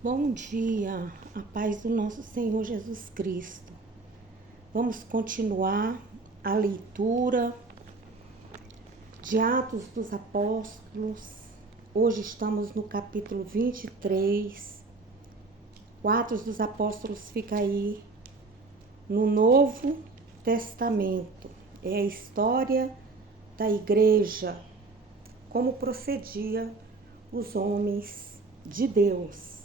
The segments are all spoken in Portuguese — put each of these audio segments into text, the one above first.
Bom dia, a paz do nosso Senhor Jesus Cristo. Vamos continuar a leitura de Atos dos Apóstolos. Hoje estamos no capítulo 23. O Atos dos Apóstolos fica aí no Novo Testamento. É a história da igreja, como procedia os homens de Deus.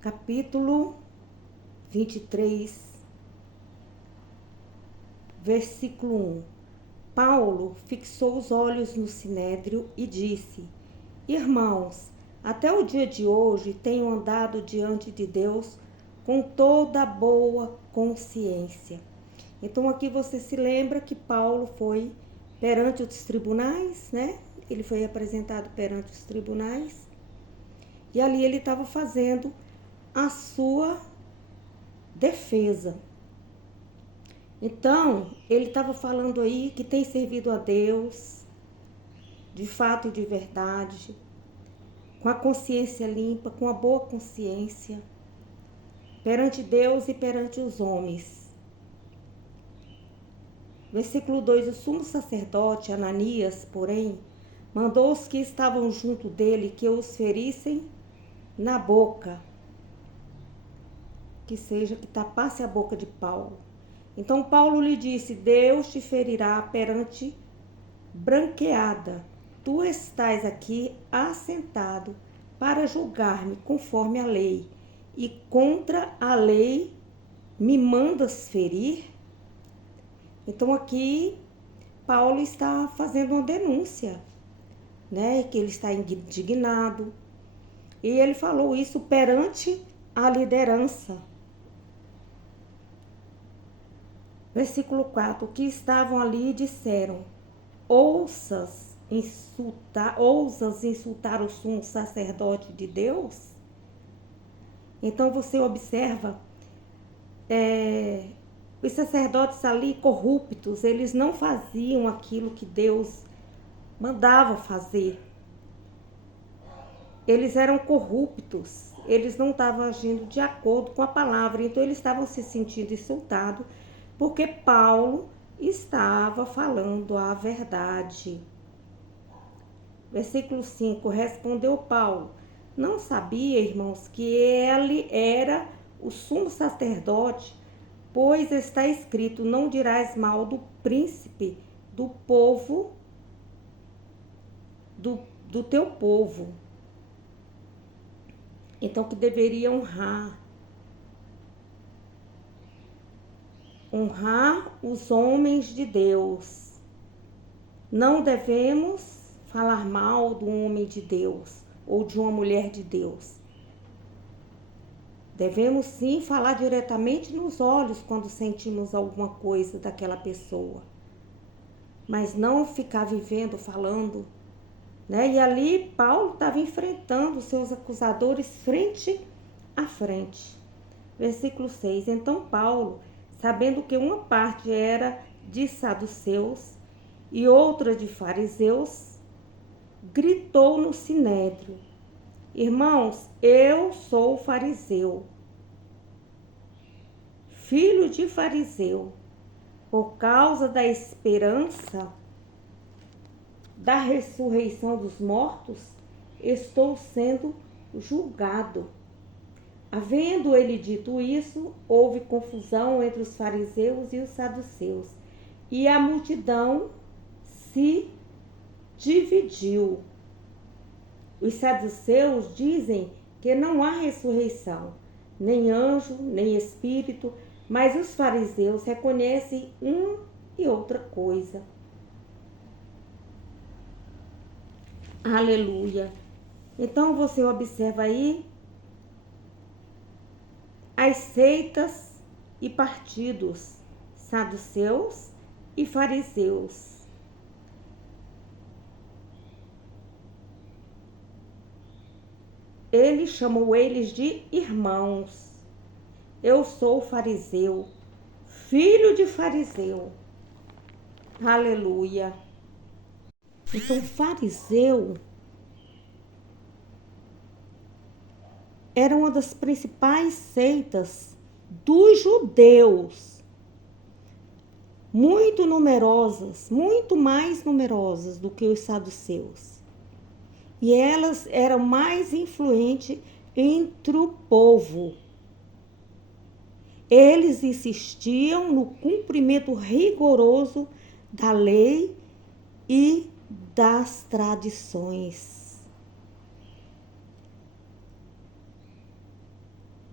Capítulo 23, versículo 1. Paulo fixou os olhos no sinédrio e disse: Irmãos, até o dia de hoje tenho andado diante de Deus com toda boa consciência. Então aqui você se lembra que Paulo foi perante os tribunais, né? Ele foi apresentado perante os tribunais e ali ele estava fazendo a sua defesa. Então, ele estava falando aí que tem servido a Deus, de fato e de verdade, com a consciência limpa, com a boa consciência, perante Deus e perante os homens. Versículo 2: O sumo sacerdote Ananias, porém, mandou os que estavam junto dele que os ferissem na boca, que seja, que tapasse a boca de Paulo. Então Paulo lhe disse: Deus te ferirá perante branqueada. Tu estás aqui assentado para julgar-me conforme a lei, e contra a lei me mandas ferir? Então aqui Paulo está fazendo uma denúncia, né? Que ele está indignado. E ele falou isso perante a liderança. Versículo 4, que estavam ali disseram: ousas insultar o sumo sacerdote de Deus? Então você observa, os sacerdotes ali corruptos, eles não faziam aquilo que Deus mandava fazer. Eles eram corruptos, eles não estavam agindo de acordo com a palavra, então eles estavam se sentindo insultados, porque Paulo estava falando a verdade. Versículo 5, respondeu Paulo: não sabia, irmãos, que ele era o sumo sacerdote, pois está escrito: não dirás mal do príncipe do povo, do teu povo. Então que deveria honrar os homens de Deus. Não devemos falar mal do homem de Deus ou de uma mulher de Deus. Devemos sim falar diretamente nos olhos quando sentimos alguma coisa daquela pessoa, mas não ficar vivendo falando, né? E ali Paulo estava enfrentando seus acusadores frente a frente. Versículo 6. Então Paulo, sabendo que uma parte era de saduceus e outra de fariseus, gritou no sinédrio: irmãos, eu sou fariseu, filho de fariseu. Por causa da esperança da ressurreição dos mortos, estou sendo julgado. Havendo ele dito isso, houve confusão entre os fariseus e os saduceus, e a multidão se dividiu. Os saduceus dizem que não há ressurreição, nem anjo, nem espírito, mas os fariseus reconhecem uma e outra coisa. Aleluia. Então você observa aí as seitas e partidos, saduceus e fariseus. Ele chamou eles de irmãos. Eu sou fariseu, filho de fariseu. Aleluia. Então, fariseu era uma das principais seitas dos judeus, muito numerosas, muito mais numerosas do que os saduceus. E elas eram mais influentes entre o povo. Eles insistiam no cumprimento rigoroso da lei e das tradições.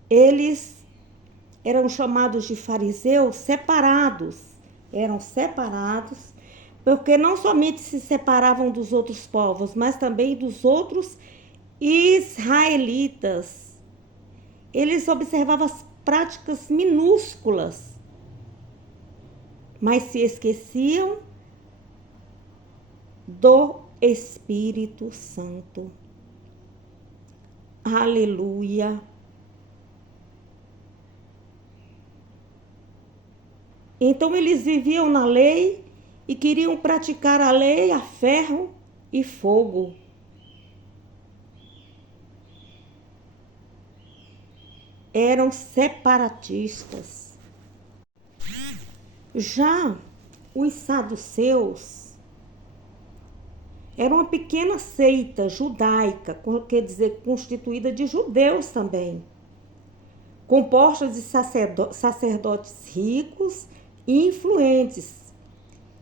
Eles eram chamados de fariseus separados. Eram separados porque não somente se separavam dos outros povos, mas também dos outros israelitas. Eles observavam as práticas minúsculas, mas se esqueciam do Espírito Santo. Aleluia. Então eles viviam na lei e queriam praticar a lei a ferro e fogo. Eram separatistas. Já os saduceus eram uma pequena seita judaica, quer dizer, constituída de judeus também, composta de sacerdotes ricos e influentes,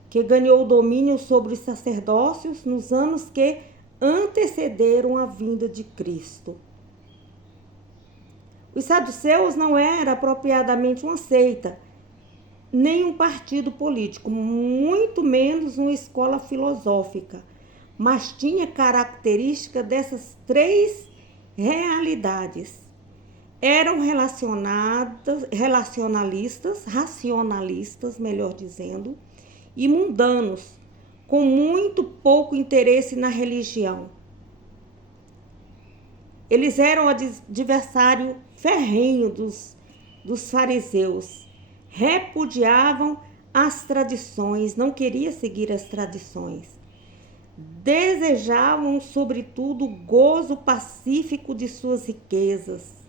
que ganhou o domínio sobre os sacerdócios nos anos que antecederam a vinda de Cristo. Os saduceus não era apropriadamente uma seita, nem um partido político, muito menos uma escola filosófica, mas tinha característica dessas três realidades. Eram racionalistas, melhor dizendo, e mundanos, com muito pouco interesse na religião. Eles eram o adversário ferrenho dos fariseus. Repudiavam as tradições, não queriam seguir as tradições. Desejavam, sobretudo, o gozo pacífico de suas riquezas.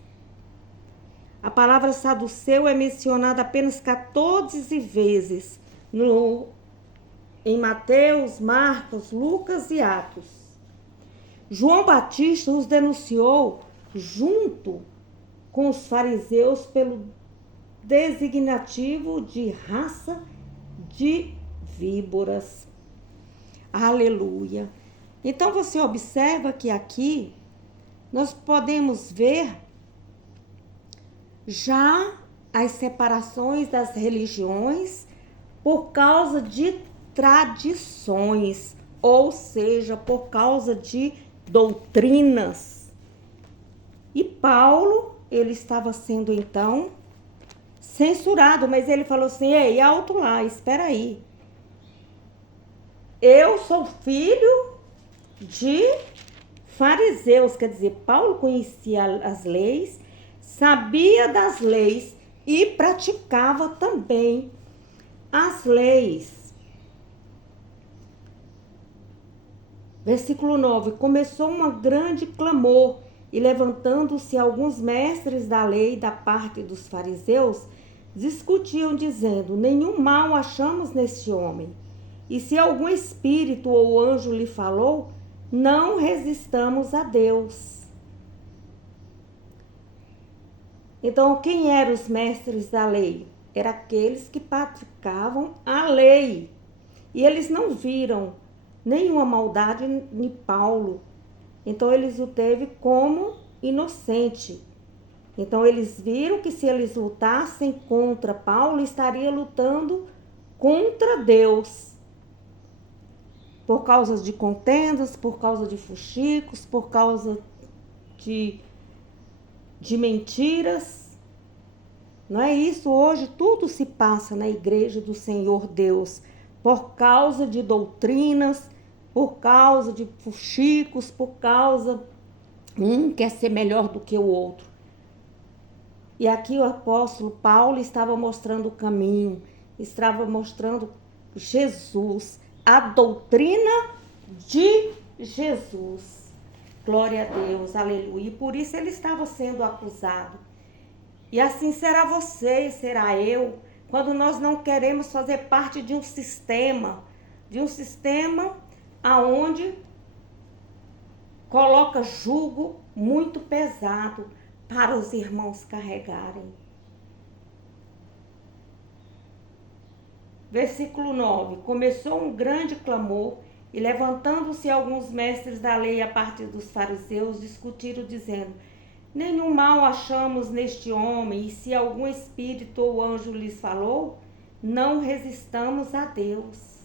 A palavra saduceu é mencionada apenas 14 vezes em Mateus, Marcos, Lucas e Atos. João Batista os denunciou junto com os fariseus pelo designativo de raça de víboras. Aleluia. Então você observa que aqui nós podemos ver já as separações das religiões por causa de tradições, ou seja, por causa de doutrinas. E Paulo, ele estava sendo então censurado, mas ele falou assim: ei, alto lá, espera aí. Eu sou filho de fariseus, quer dizer, Paulo conhecia as leis, sabia das leis e praticava também as leis. Versículo 9: começou um grande clamor, e levantando-se alguns mestres da lei da parte dos fariseus, discutiam, dizendo: nenhum mal achamos neste homem. E se algum espírito ou anjo lhe falou, não resistamos a Deus. Então, quem eram os mestres da lei? Eram aqueles que praticavam a lei. E eles não viram nenhuma maldade em Paulo. Então, eles o teve como inocente. Então, eles viram que se eles lutassem contra Paulo, estaria lutando contra Deus. Por causa de contendas, por causa de fuxicos, por causa de mentiras. Não é isso? Hoje tudo se passa na igreja do Senhor Deus. Por causa de doutrinas, por causa de fuxicos, por causa... Um quer ser melhor do que o outro. E aqui o apóstolo Paulo estava mostrando o caminho, estava mostrando Jesus, a doutrina de Jesus. Glória a Deus, aleluia. E por isso ele estava sendo acusado. E assim será você e será eu, quando nós não queremos fazer parte de um sistema aonde coloca jugo muito pesado para os irmãos carregarem. Versículo 9. Começou um grande clamor e levantando-se alguns mestres da lei a parte dos fariseus, discutiram dizendo: nenhum mal achamos neste homem, e se algum espírito ou anjo lhes falou, não resistamos a Deus.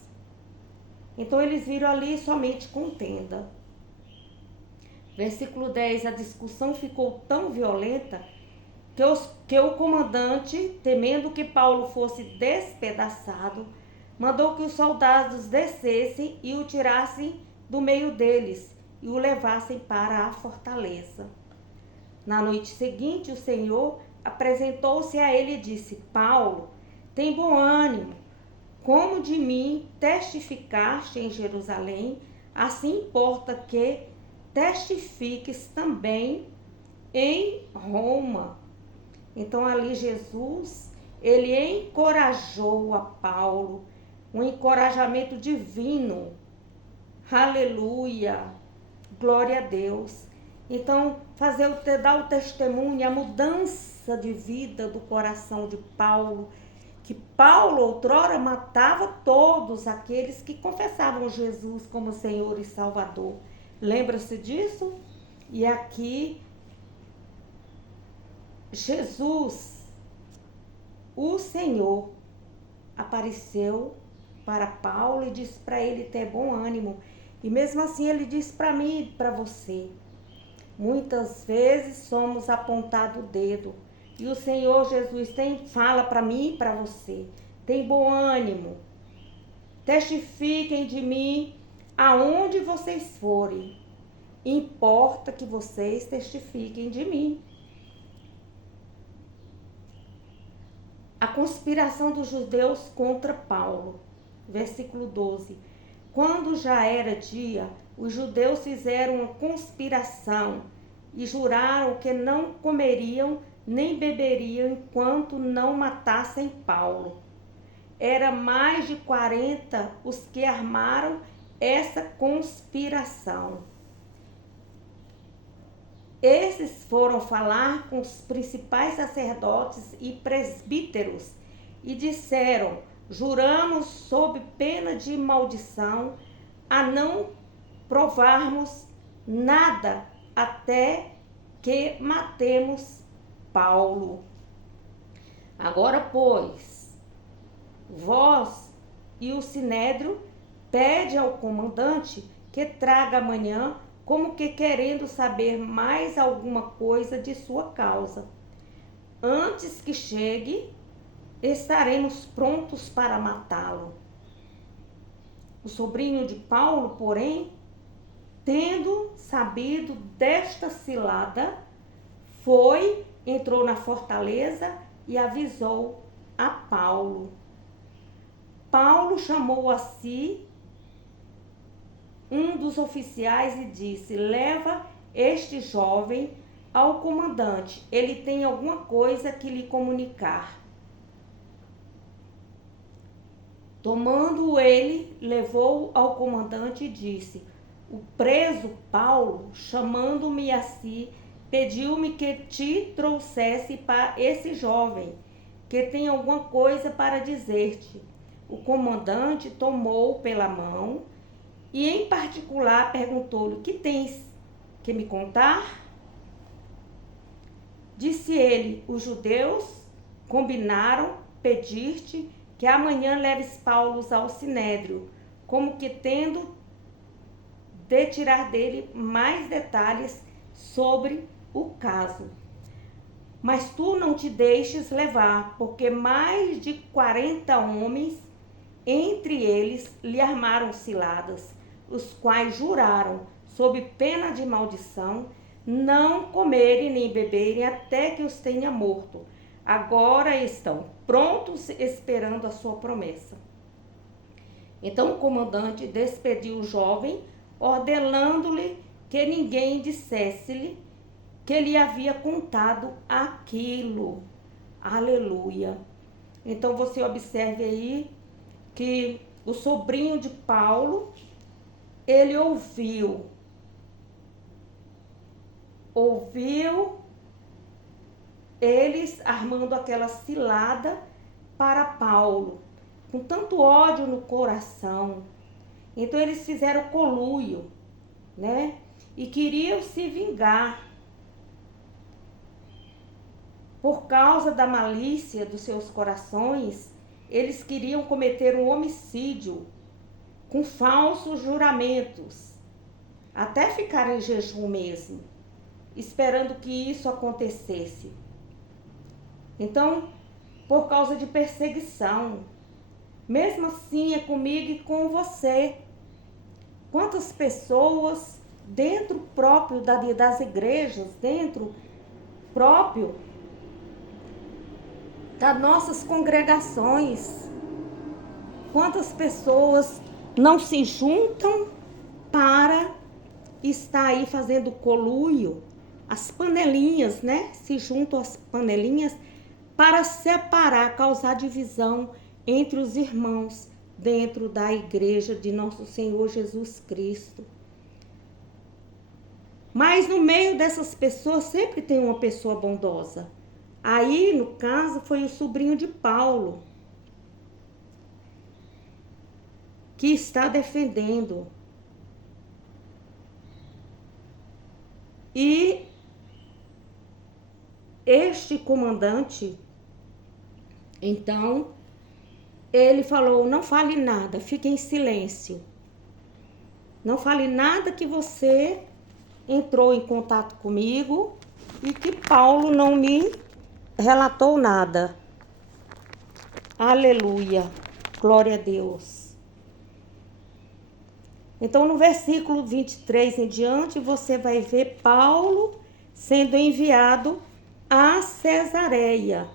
Então eles viram ali somente contenda. Versículo 10, a discussão ficou tão violenta que o comandante, temendo que Paulo fosse despedaçado, mandou que os soldados descessem e o tirassem do meio deles e o levassem para a fortaleza. Na noite seguinte, o Senhor apresentou-se a ele e disse: Paulo, tem bom ânimo, como de mim testificaste em Jerusalém, assim importa que testifiques também em Roma. Então ali Jesus, ele encorajou a Paulo, um encorajamento divino. Aleluia, glória a Deus. Então, dar o testemunho, a mudança de vida do coração de Paulo, que Paulo outrora matava todos aqueles que confessavam Jesus como Senhor e Salvador. Lembra-se disso? E aqui, Jesus, o Senhor, apareceu para Paulo e disse para ele ter bom ânimo. E mesmo assim ele disse para mim e para você: muitas vezes somos apontados o dedo. E o Senhor Jesus fala para mim e para você: tem bom ânimo. Testifiquem de mim aonde vocês forem. Importa que vocês testifiquem de mim. A conspiração dos judeus contra Paulo. Versículo 12. Quando já era dia, os judeus fizeram uma conspiração e juraram que não comeriam nem beberiam enquanto não matassem Paulo. Era mais de 40 os que armaram essa conspiração. Esses foram falar com os principais sacerdotes e presbíteros e disseram: juramos sob pena de maldição a não provarmos nada até que matemos Paulo. Agora, pois, vós e o sinédrio pede ao comandante que traga amanhã, como que querendo saber mais alguma coisa de sua causa. Antes que chegue, estaremos prontos para matá-lo. O sobrinho de Paulo, porém, tendo sabido desta cilada, entrou na fortaleza e avisou a Paulo. Paulo chamou a si um dos oficiais e disse: leva este jovem ao comandante, ele tem alguma coisa que lhe comunicar. Tomando ele, levou-o ao comandante e disse: o preso Paulo, chamando-me a si, pediu-me que te trouxesse para esse jovem, que tem alguma coisa para dizer-te. O comandante tomou-o pela mão e, em particular, perguntou-lhe: que tens que me contar? Disse ele: os judeus combinaram pedir-te que amanhã leves Paulo ao sinédrio, como que tendo de tirar dele mais detalhes sobre o caso. Mas tu não te deixes levar, porque mais de 40 homens, entre eles, lhe armaram ciladas, os quais juraram, sob pena de maldição, não comerem nem beberem até que os tenha morto. Agora estão prontos esperando a sua promessa. Então o comandante despediu o jovem, ordenando-lhe que ninguém dissesse-lhe que ele havia contado aquilo. Aleluia. Então você observe aí que o sobrinho de Paulo, ele ouviu eles armando aquela cilada para Paulo, com tanto ódio no coração. Então eles fizeram conluio, né? E queriam se vingar por causa da malícia dos seus corações. Eles queriam cometer um homicídio com falsos juramentos, até ficar em jejum mesmo, esperando que isso acontecesse. Então, por causa de perseguição, mesmo assim é comigo e com você. Quantas pessoas dentro próprio das igrejas, dentro próprio das nossas congregações, quantas pessoas não se juntam para estar aí fazendo conluio, as panelinhas, né? Se juntam as panelinhas para separar, causar divisão entre os irmãos dentro da igreja de nosso Senhor Jesus Cristo. Mas no meio dessas pessoas sempre tem uma pessoa bondosa. Aí, no caso, foi o sobrinho de Paulo que está defendendo. E este comandante, então, ele falou: não fale nada, fique em silêncio. Não fale nada que você entrou em contato comigo e que Paulo não me relatou nada. Aleluia, glória a Deus. Então, no versículo 23 em diante, você vai ver Paulo sendo enviado a Cesareia,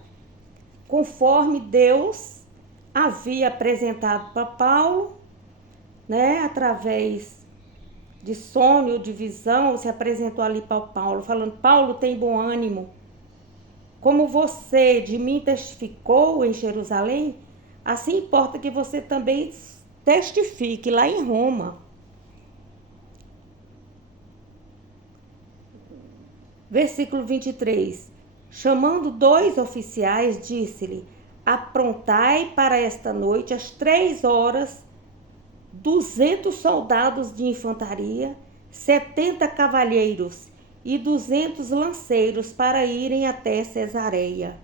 conforme Deus havia apresentado para Paulo, né, através de sonho, de visão, se apresentou ali para Paulo, falando: Paulo, tem bom ânimo. Como você de mim testificou em Jerusalém, assim importa que você também testifique lá em Roma. Versículo 23. Chamando 2 oficiais, disse-lhe: aprontai para esta noite às 3 horas 200 soldados de infantaria, 70 cavalheiros e 200 lanceiros para irem até Cesareia.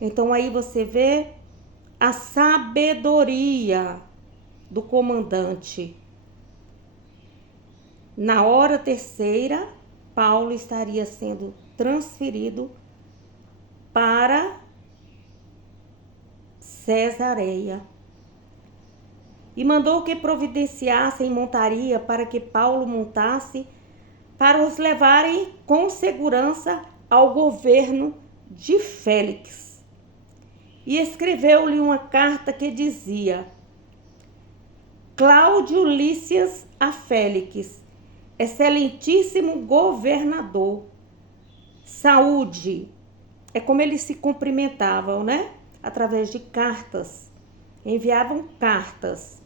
Então aí você vê a sabedoria do comandante. Na hora terceira, Paulo estaria sendo transferido para Cesareia. E mandou que providenciassem montaria para que Paulo montasse, para os levarem com segurança ao governo de Félix. E escreveu-lhe uma carta que dizia: Cláudio Lícias a Félix, excelentíssimo governador, saúde. É como eles se cumprimentavam, né? Através de cartas. Enviavam cartas.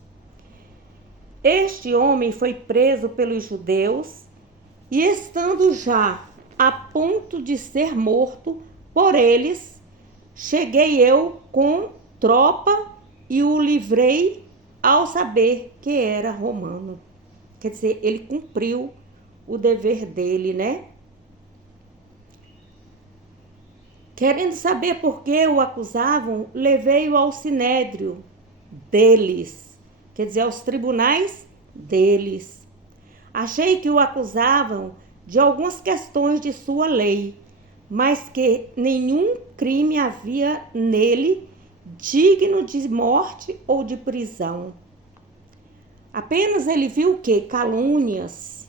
Este homem foi preso pelos judeus e, estando já a ponto de ser morto por eles, cheguei eu com tropa e o livrei ao saber que era romano. Quer dizer, ele cumpriu o dever dele, né? Querendo saber por que o acusavam, levei-o ao sinédrio deles, quer dizer, aos tribunais deles. Achei que o acusavam de algumas questões de sua lei, mas que nenhum crime havia nele digno de morte ou de prisão. Apenas ele viu o quê? Calúnias.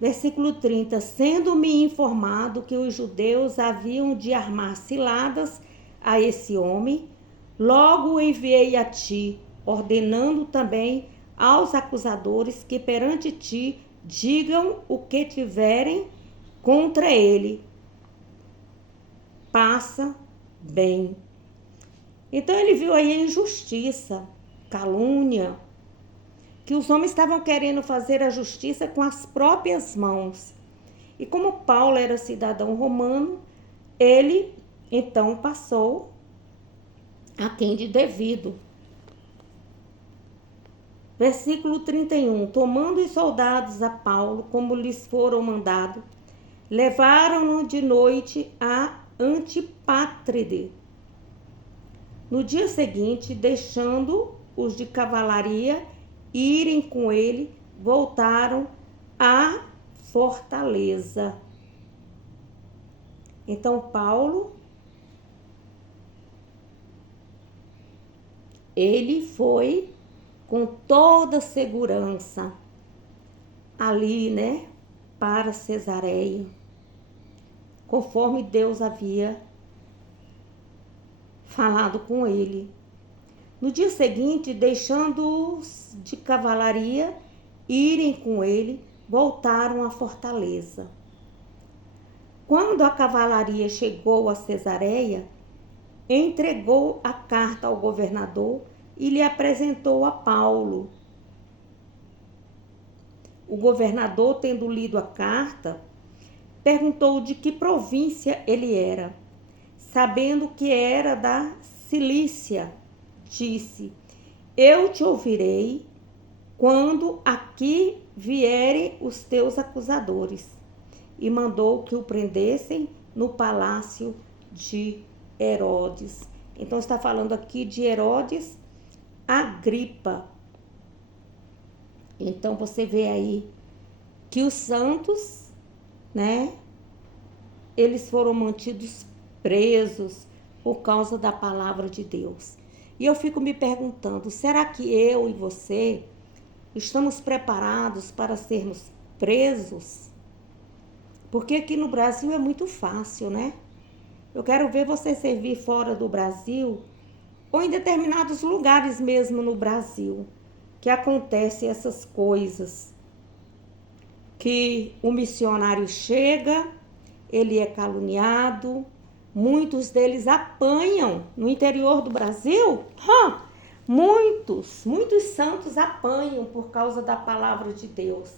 Versículo 30. Sendo-me informado que os judeus haviam de armar ciladas a esse homem, logo o enviei a ti, ordenando também aos acusadores que perante ti digam o que tiverem contra ele. Passa bem. Então ele viu aí a injustiça, calúnia, que os homens estavam querendo fazer a justiça com as próprias mãos. E como Paulo era cidadão romano, ele então passou a quem de devido. Versículo 31. Tomando os soldados a Paulo, como lhes foram mandado, levaram-no de noite a Antipátride. No dia seguinte, deixando os de cavalaria irem com ele, voltaram à fortaleza. Então Paulo, ele foi com toda segurança ali, né, para Cesareia, conforme Deus havia falado com ele. No dia seguinte, deixando-os de cavalaria irem com ele, voltaram à fortaleza. Quando a cavalaria chegou a Cesareia, entregou a carta ao governador e lhe apresentou a Paulo. O governador, tendo lido a carta, perguntou de que província ele era. Sabendo que era da Cilícia, disse: eu te ouvirei quando aqui vierem os teus acusadores. E mandou que o prendessem no palácio de Herodes. Então está falando aqui de Herodes Agripa. Então você vê aí que os santos, né, eles foram mantidos presos por causa da palavra de Deus. E eu fico me perguntando, será que eu e você estamos preparados para sermos presos? Porque aqui no Brasil é muito fácil, né? Eu quero ver você servir fora do Brasil ou em determinados lugares mesmo no Brasil que acontecem essas coisas. Que o missionário chega, ele é caluniado, muitos deles apanham no interior do Brasil. Muitos santos apanham por causa da palavra de Deus.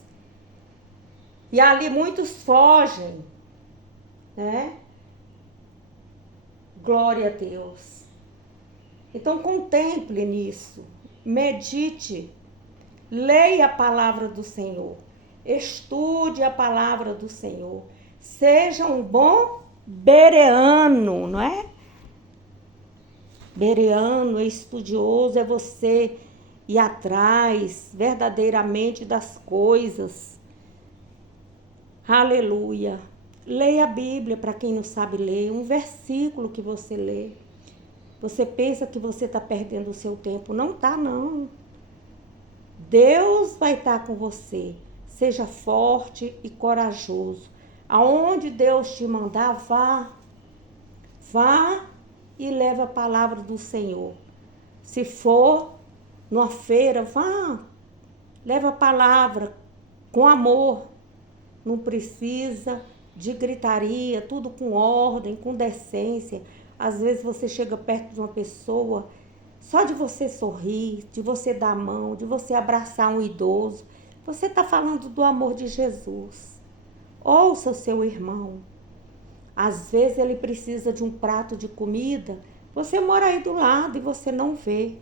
E ali muitos fogem, né? Glória a Deus. Então contemple nisso, medite, leia a palavra do Senhor, estude a palavra do Senhor, seja um bom bereano, não é? Bereano, estudioso, é você ir atrás verdadeiramente das coisas. Aleluia. Leia a Bíblia, para quem não sabe ler, um versículo que você lê. Você pensa que você está perdendo o seu tempo. Não está, não. Deus vai estar com você. Seja forte e corajoso. Aonde Deus te mandar, vá. Vá e leve a palavra do Senhor. Se for numa feira, vá. Leve a palavra com amor. Não precisa de gritaria, tudo com ordem, com decência. Às vezes você chega perto de uma pessoa, só de você sorrir, de você dar a mão, de você abraçar um idoso, você está falando do amor de Jesus. Ouça o seu irmão. Às vezes ele precisa de um prato de comida, você mora aí do lado e você não vê.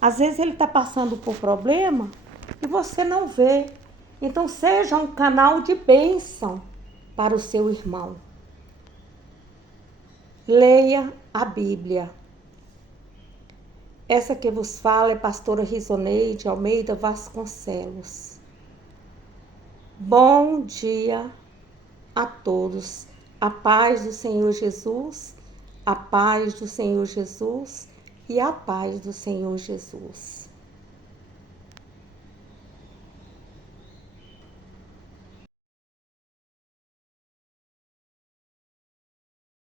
Às vezes ele está passando por problema e você não vê. Então seja um canal de bênção para o seu irmão. Leia a Bíblia. Essa que vos fala é pastora Risoneide Almeida Vasconcelos. Bom dia a todos. A paz do Senhor Jesus, a paz do Senhor Jesus e a paz do Senhor Jesus.